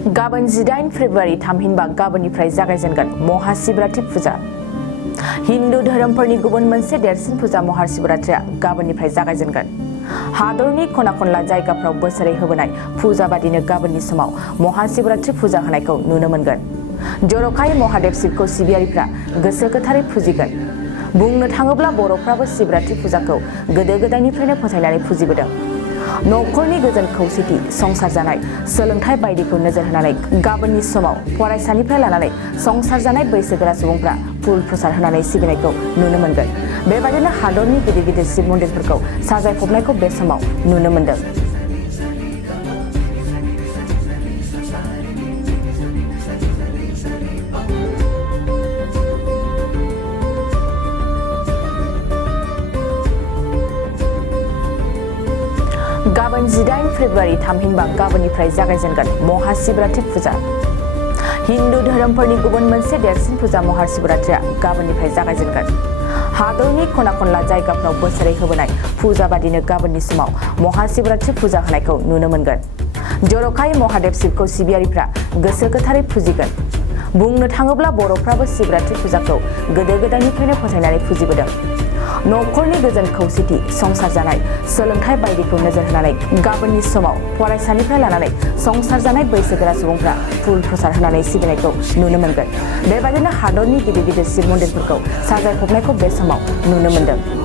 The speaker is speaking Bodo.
गाबोन 18 फेब्रुवारि थामहिनबा गाबोननिफ्राय जागायजेनगोन महाशिवरात्रि फुजा। हिन्दु धोरोमफोरनि गुबुन मोनसे देरसिन फुजा महाशिवरात्रिया गाबोननिफ्राय जागायजेनगोन। हादरनि खना खनला जायगाफ्राव बोसोरै होबोनाय फुजा बादिनो गाबोननि समाव महाशिवरात्रि फुजा होनायखौ नुनो मोनगोन। जरखायै महादेव शिवखौ सिबियारिफ्रा गोसो गोथारै फुजिगोन। बुंनो थाङोब्ला बर'फ्राबो शिवरात्रि फुजाखौ गोदो गोदायनिफ्रायनो फोथायनानै फुजिबोदों। नखरनि गोजोन खौसेथि, संसार जानाय, सोलोंथाइ बायदिखौ नोजोर होनानै गाबोननि समाव फरायसानिफ्राय लानानै संसार जानाय बैसोगोरा सुबुंफ्रा फुल प्रसाद होनानै सिबिनायखौ नुनो मोनगोन। बेबायदिनो हादरनि गिदिर गिदिर शिब मन्दिरफोरखौ साजायफबनायखौ बे समाव नुनो मोनदों। गाबोन 18 फेब्रुवारि थामहिनबा गाबोननिफ्राय जागायजेनगोन महाशिवरात्रि फुजा। हिन्दु धोरोमफोरनि गुबुन मोनसे देरसिन फुजा महाशिवरात्रिया गाबोननिफ्राय जागायजेनगोन। हादरनि खना खनला जायगाफ्राव बोसोरै होबोनाय फुजा बादिनो गाबोननि समाव महाशिवरात्रि फुजा होनायखौ नुनो मोनगोन। जरखायै महादेव शिवखौ सिबियारिफ्रा गोसो गोथारै फुजिगोन। बुंनो थाङोब्ला बर'फ्राबो शिवरात्रि फुजाखौ गोदो गोदायनिफ्रायनो फोथायनानै फुजिबोदों। नखरनि गोजोन खौसेथि, संसार जानाय, सोलोंथाइ बायदिखौ नोजोर होनानै गाबोननि समाव फरायसानिफ्राय लानानै संसार जानाय बैसोगोरा सुबुंफ्रा फुल प्रसाद होनानै सिबिनायखौ नुनो मोनगोन। बेबायदिनो हादरनि गिदिर गिदिर शिब मन्दिरफोरखौ साजायफबनायखौ बे समाव नुनो मोनदों।